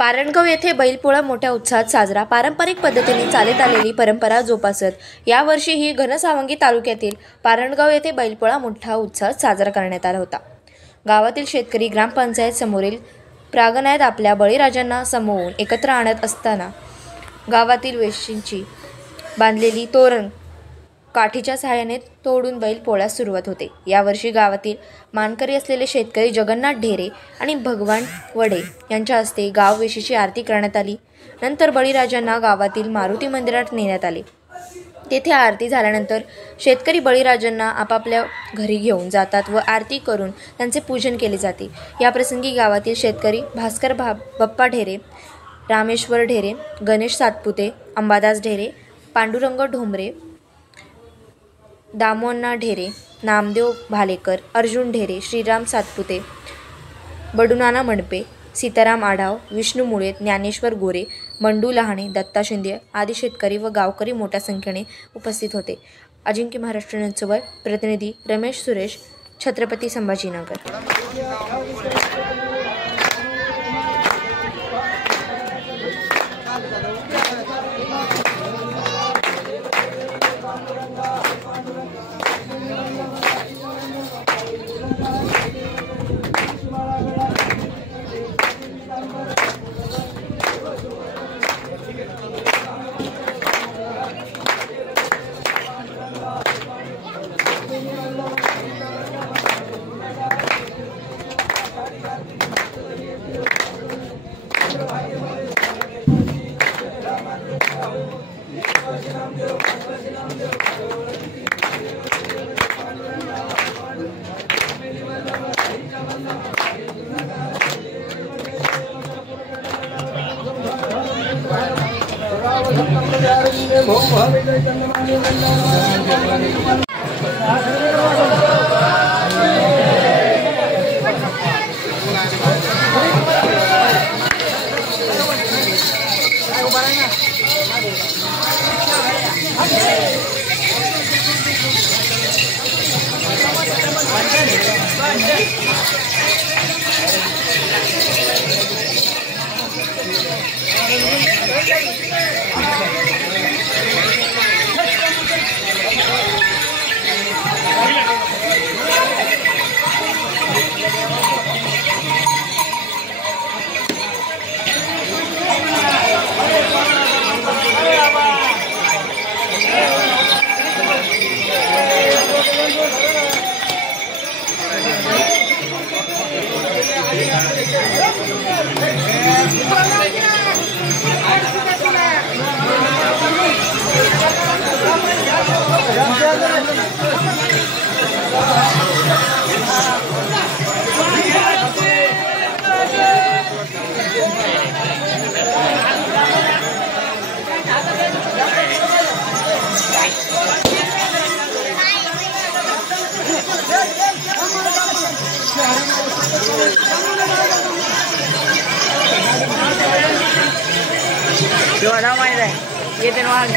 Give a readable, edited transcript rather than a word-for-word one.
पारणगाव येथे बैलपोळा मोठ्या उत्साहात साजरा। पारंपरिक पद्धतीने चालत आलेली परंपरा जोपासत यावर्षीही घनसावंगी तालुक्यातील पारणगाव येथे बैलपोळा मोठ्या उत्साहात साजरा करण्यात आला होता। गावातील शेतकरी ग्रामपंचायत समोरील प्रांगणात आपल्या बळीराजांना समोरून एकत्र आणत असताना गावातील वेशींची बांधलेली तोरण काठीच्या सहाय्याने तोडून बैलपोळ्यास सुरुवात होते। यावर्षी गावातील मानकरी असलेले शेतकरी जगन्नाथ ढेरे आणि भगवान वडे यांच्या हस्ते गाव वेशीची आरती करण्यात आली। नंतर बळीराजांना गावातील मारुती मंदिरात नेण्यात आले। तेथे आरती झाल्यानंतर शेतकरी बळीराजांना आपापल्या घरी घेऊन जातात व आरती करून त्यांचे पूजन केले जाते। या प्रसंगी गावातील शेतकरी भास्कर बप्पा ढेरे, रामेश्वर ढेरे, गणेश सातपुते, अंबादास ढेरे, पांडुरंग ढोंबरे, दामोअण्णा ढेरे, नामदेव भालेकर, अर्जुन ढेरे, श्रीराम सातपुते, बडूनाना मणपे, सीताराम आढाव, विष्णू मुळे, ज्ञानेश्वर गोरे, मंडू लहाणे, दत्ता शिंदे आदी शेतकरी व गावकरी मोठ्या संख्येने उपस्थित होते। अजिंक्य महाराष्ट्र न्यूजसोबत प्रतिनिधी Ramesh Suresh, Chhatrapati Sambhajinagar. Juara main deh, gitu doang.